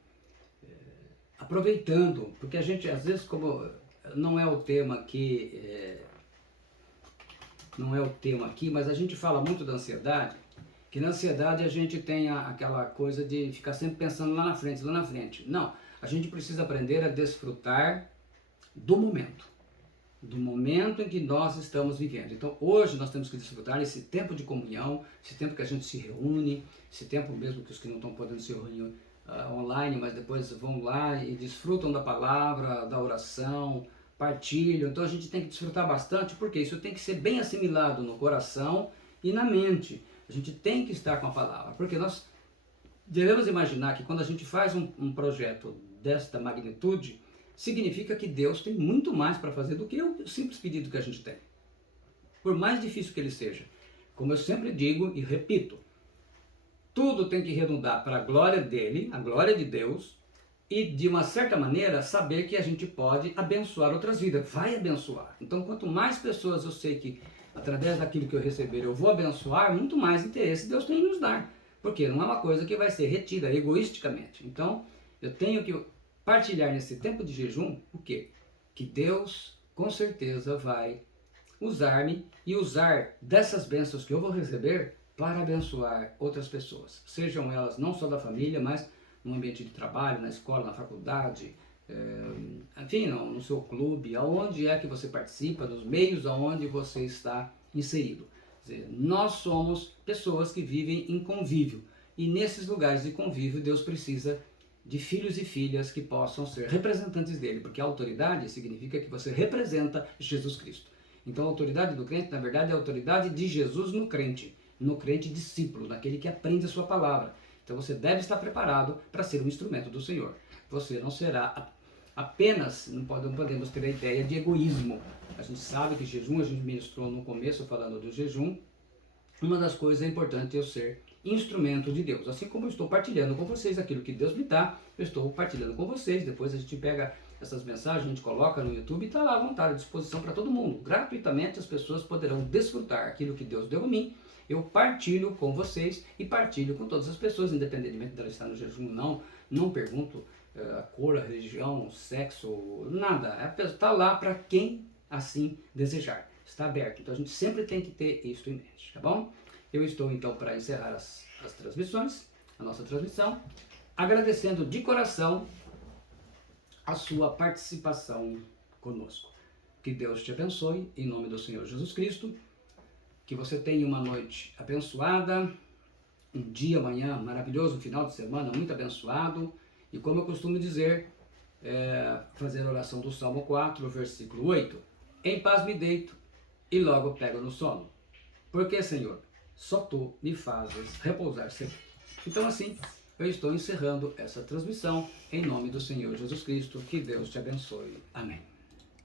aproveitando, porque a gente, às vezes, como não é o tema aqui, mas a gente fala muito da ansiedade, que na ansiedade a gente tem aquela coisa de ficar sempre pensando lá na frente. Não, a gente precisa aprender a desfrutar do momento em que nós estamos vivendo. Então hoje nós temos que desfrutar esse tempo de comunhão, esse tempo que a gente se reúne, esse tempo mesmo que os que não estão podendo se reunir online, mas depois vão lá e desfrutam da palavra, da oração, partilham. Então a gente tem que desfrutar bastante, porque isso tem que ser bem assimilado no coração e na mente. A gente tem que estar com a palavra, porque nós devemos imaginar que quando a gente faz um projeto desta magnitude, significa que Deus tem muito mais para fazer do que o simples pedido que a gente tem. Por mais difícil que ele seja. Como eu sempre digo e repito, tudo tem que redundar para a glória dele, a glória de Deus, e de uma certa maneira saber que a gente pode abençoar outras vidas, vai abençoar. Então quanto mais pessoas eu sei que através daquilo que eu receber eu vou abençoar, muito mais interesse Deus tem em nos dar, porque não é uma coisa que vai ser retida egoisticamente. Então eu tenho que partilhar nesse tempo de jejum o quê? Que Deus com certeza vai usar-me e usar dessas bênçãos que eu vou receber para abençoar outras pessoas, sejam elas não só da família, mas no ambiente de trabalho, na escola, na faculdade, enfim, no seu clube, aonde é que você participa, dos meios aonde você está inserido. Quer dizer, nós somos pessoas que vivem em convívio, e nesses lugares de convívio Deus precisa de filhos e filhas que possam ser representantes dele, porque a autoridade significa que você representa Jesus Cristo. Então a autoridade do crente, na verdade, é a autoridade de Jesus no crente discípulo, naquele que aprende a sua palavra. Então você deve estar preparado para ser um instrumento do Senhor. Você não será apenas, não podemos ter a ideia de egoísmo. A gente sabe que jejum, a gente ministrou no começo falando do jejum, uma das coisas é importante eu ser instrumento de Deus. Assim como eu estou partilhando com vocês aquilo que Deus me dá, eu estou partilhando com vocês. Depois a gente pega essas mensagens, a gente coloca no YouTube e está lá à vontade, à disposição para todo mundo. Gratuitamente as pessoas poderão desfrutar aquilo que Deus deu a mim. Eu partilho com vocês e partilho com todas as pessoas, independentemente de ela estar no jejum ou não pergunto a cor, a religião, o sexo, nada. Está lá para quem assim desejar. Está aberto. Então a gente sempre tem que ter isso em mente, tá bom? Eu estou então para encerrar as transmissões, a nossa transmissão, agradecendo de coração a sua participação conosco. Que Deus te abençoe, em nome do Senhor Jesus Cristo. Que você tenha uma noite abençoada, um dia amanhã maravilhoso, um final de semana muito abençoado. E como eu costumo dizer, fazer a oração do Salmo 4, versículo 8. Em paz me deito e logo pego no sono. Porque, Senhor, só Tu me fazes repousar sempre. Então assim, eu estou encerrando essa transmissão em nome do Senhor Jesus Cristo. Que Deus te abençoe. Amém.